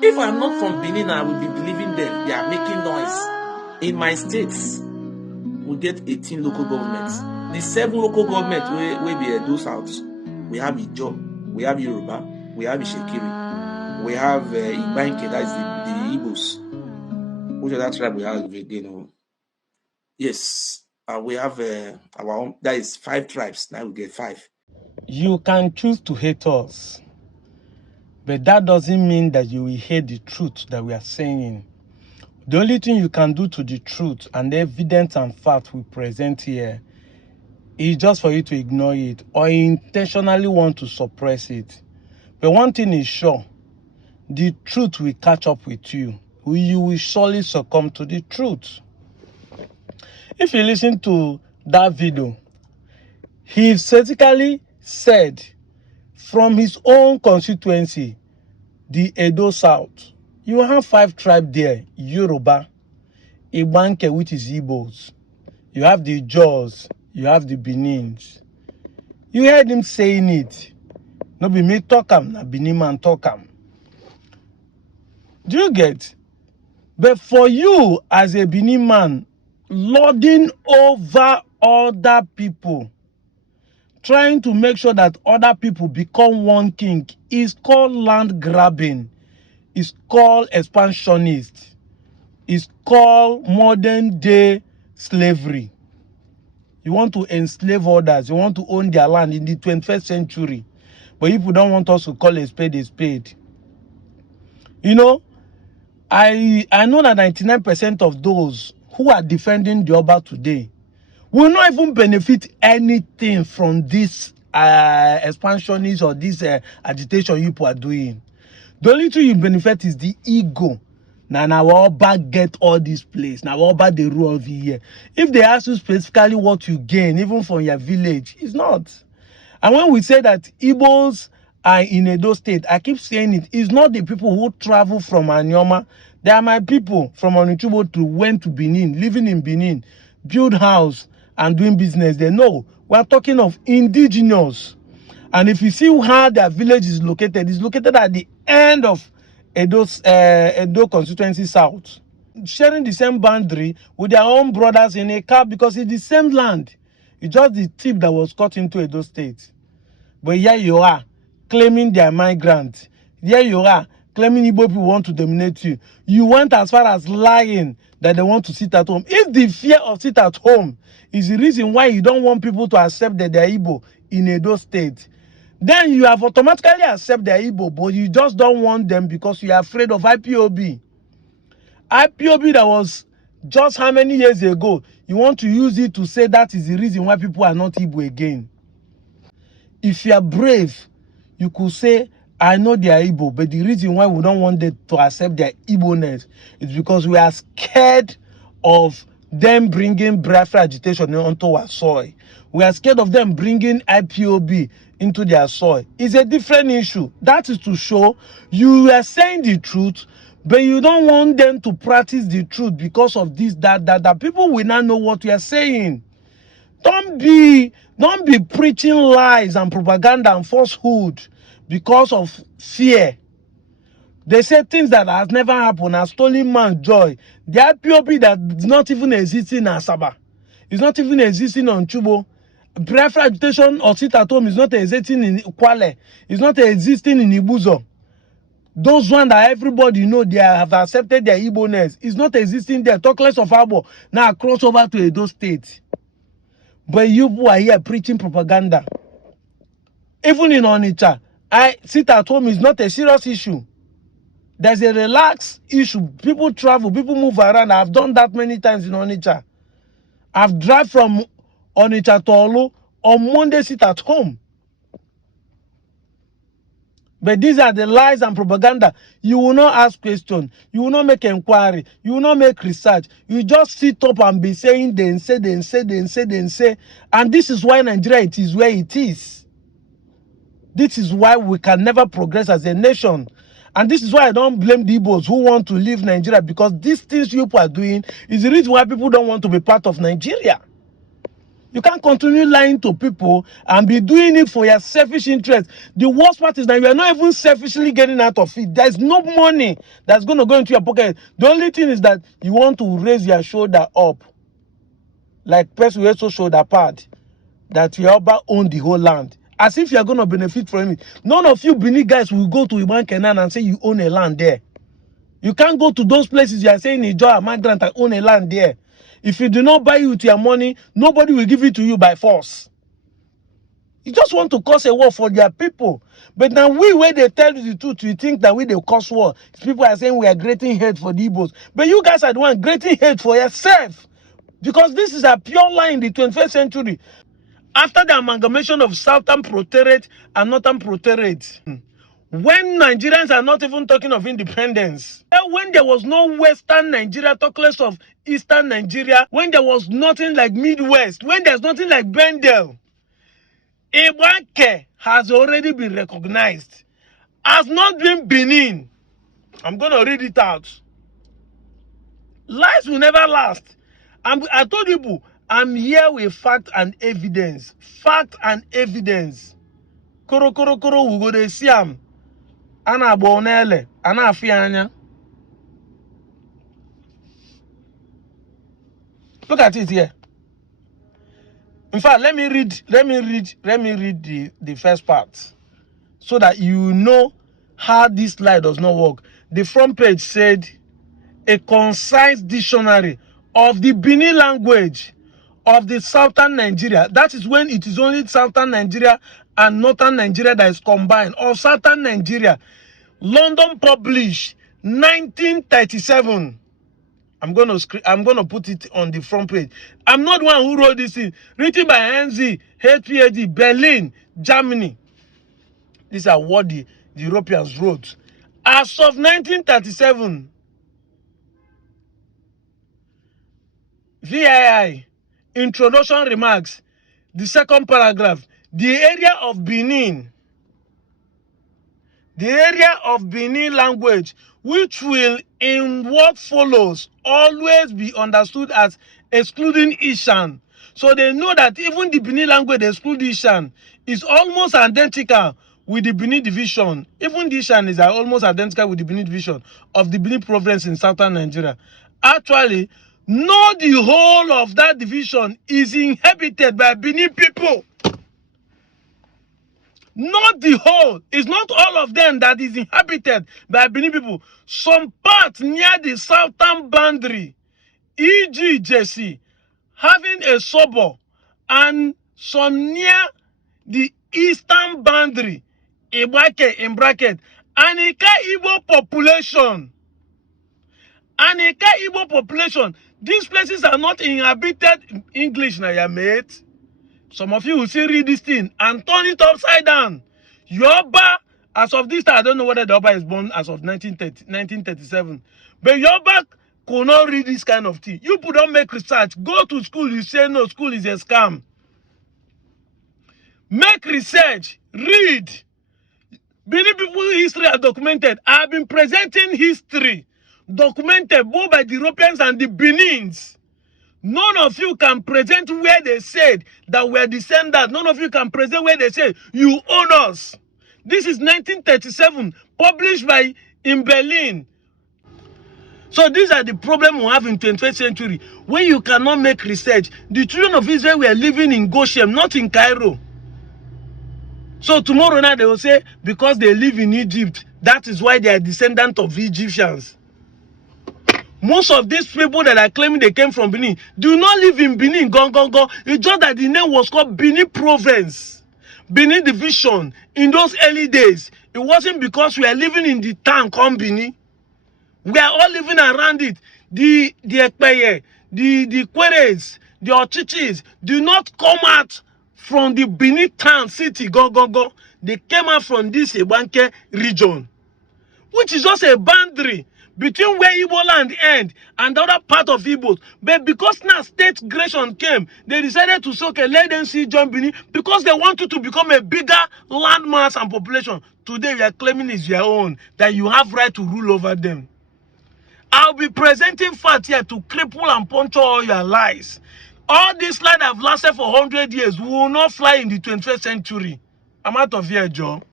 If I'm not from Benin, I will be believing them. They are making noise. In my states, we get 18 local governments. The 7 local governments where we do South, we have Ijo, we have Yoruba, we have Ishekiri, we have Igboness, that is the Igbos. Which other tribe we have again? Yes, we have our own, that is 5 tribes. Now we get 5. You can choose to hate us, but that doesn't mean that you will hate the truth that we are saying. The only thing you can do to the truth and the evidence and fact we present here is just for you to ignore it or intentionally want to suppress it. But one thing is sure, the truth will catch up with you. You will surely succumb to the truth. If you listen to that video, he basically said from his own constituency, the Edo South, you have 5 tribes there: Yoruba, Igboness, which is Igbos, you have the Jaws, you have the Benins. You heard him saying it. No be me talk am, na Benin man talk am. Do you get? But for you as a Benin man, lording over other people, trying to make sure that other people become one king, is called land grabbing. It's called expansionist. It's called modern day slavery. You want to enslave others. You want to own their land in the 21st century. But people don't want us to call a spade a spade. You know, I know that 99% of those who are defending the Oba today will not even benefit anything from this expansionist or this agitation you people are doing. The only thing you benefit is the ego. Now Oba get all this place. Now Oba they rule over here. If they ask you specifically what you gain, even from your village, it's not. And when we say that Igbos are in Edo State, I keep saying it's not the people who travel from Anyoma. They are my people from Onitshubo to went to Benin, living in Benin, build house and doing business there. No, we are talking of indigenous. And if you see how their village is located, it's located at the end of Edo constituency south, sharing the same boundary with their own brothers in a car because it's the same land. It's just the tip that was cut into Edo State. But here you are, claiming they are migrants. Here you are, claiming Igbo people want to dominate you. You went as far as lying that they want to sit at home. If the fear of sit at home is the reason why you don't want people to accept that they are Igbo in Edo State, then you have automatically accepted they are Igbo, but you just don't want them because you are afraid of IPOB. IPOB that was just how many years ago, you want to use it to say that is the reason why people are not Igbo again. If you are brave, you could say, I know they are Igbo, but the reason why we don't want them to accept their Igboness is because we are scared of them bringing Biafra agitation onto our soil. We are scared of them bringing IPOB into their soil. It's a different issue. That is to show you are saying the truth, but you don't want them to practice the truth because of this, that. People will not know what we are saying. Don't be preaching lies and propaganda and falsehood because of fear. They say things that has never happened are stolen man's joy. The IPOB that is not even existing in Asaba, is not even existing on Chubo. Biafra agitation or sit at home is not existing in Kwale, is not existing in Ibuzo. Those ones that everybody know they have accepted their Igboness is not existing there. Talk less of Abo. Now cross over to Edo State. But you who are here preaching propaganda. Even in Onitsha, I sit at home is not a serious issue. There's a relaxed issue. People travel, people move around. I've done that many times in Onitsha. I've driven from Onitsha to Olu. On Monday, sit at home. But these are the lies and propaganda. You will not ask questions. You will not make inquiry. You will not make research. You just sit up and be saying, then say. And this is why Nigeria it is where it is. This is why we can never progress as a nation. And this is why I don't blame the Igbos who want to leave Nigeria, because these things you people are doing is the reason why people don't want to be part of Nigeria. You can't continue lying to people and be doing it for your selfish interest. The worst part is that you are not even selfishly getting out of it. There's no money that's going to go into your pocket. The only thing is that you want to raise your shoulder up. Like person who also shoulder pad. That you own the whole land. As if you are going to benefit from it. None of you Benin guys will go to Iban Kenan and say you own a land there. You can't go to those places you are saying enjoy a migrant and own a land there. If you do not buy it with your money, nobody will give it to you by force. You just want to cause a war for their people. But now where they tell you the truth, you think that we they cause war. People are saying we are creating hate for the Igbos. But you guys are the one creating hate for yourself. Because this is a pure lie in the 21st century. After the amalgamation of Southern Protectorate and Northern Protectorate, when Nigerians are not even talking of independence, when there was no Western Nigeria, talk less of Eastern Nigeria, when there was nothing like Midwest, when there's nothing like Bendel, Ibanke has already been recognized as not being Benin. I'm going to read it out. Lies will never last. I told you, I'm here with fact and evidence. Fact and evidence. Koro, we go to see him. Ana bonele, ana afianya. Look at it here. In fact, let me read the first part so that you know how this lie does not work. The front page said a concise dictionary of the Bini language of the Southern Nigeria. That is when it is only Southern Nigeria and Northern Nigeria that is combined. Or Southern Nigeria. London published 1937. I'm gonna put it on the front page. I'm not the one who wrote this thing. Written by NZ, HPAD, Berlin, Germany. These are what the Europeans wrote. As of 1937, VII, introduction remarks, the second paragraph, the area of Benin language, which will in what follows always be understood as excluding Ishan. So they know that even the Benin language exclude Ishan is almost identical with the Benin division. Even the Ishan is almost identical with the Benin division of the Benin province in southern Nigeria. Actually, not the whole of that division is inhabited by Benin people. Not the whole. It's not all of them that is inhabited by Benin people. Some parts near the southern boundary, e.g. Jesse, having a suburb, and some near the eastern boundary, Ibake in bracket, Anika Igbo population. Anika Igbo population. These places are not inhabited. English na ya mate. Some of you will still read this thing and turn it upside down. Yoruba, as of this time, I don't know whether the Yoruba is born as of 1937. But Yoruba could not read this kind of thing. You don't make research. Go to school, you say no, school is a scam. Make research. Read. Many people's history are documented. I have been presenting history documented both by the Europeans and the Benins. None of you can present where they said that we're descendants. None of you can present where they say you own us. This is 1937, published in Berlin. So these are the problems we have in 21st century. When you cannot make research, the children of Israel were living in Goshen, not in Cairo. So tomorrow night they will say, because they live in Egypt, that is why they are descendants of Egyptians. Most of these people that are claiming they came from Benin do not live in Benin. It's just that the name was called Benin Province, Benin Division. In those early days, it wasn't because we are living in the town called Benin. We are all living around it. The Ekpeye, the Queres, the Ochichis do not come out from the Benin town city. They came out from this Ibanke region, which is just a boundary between where Igbo land end and the other part of Igbo. But because now state creation came, they decided to say, okay, let them see John Benin, because they wanted to become a bigger landmass and population. Today we are claiming it's your own, that you have right to rule over them. I'll be presenting facts here to cripple and puncture all your lies. All this land have lasted for 100 years. We will not fly in the 21st century. I'm out of here, Joe.